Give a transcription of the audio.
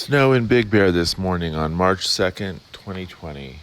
Snow in Big Bear this morning on March 2nd, 2020.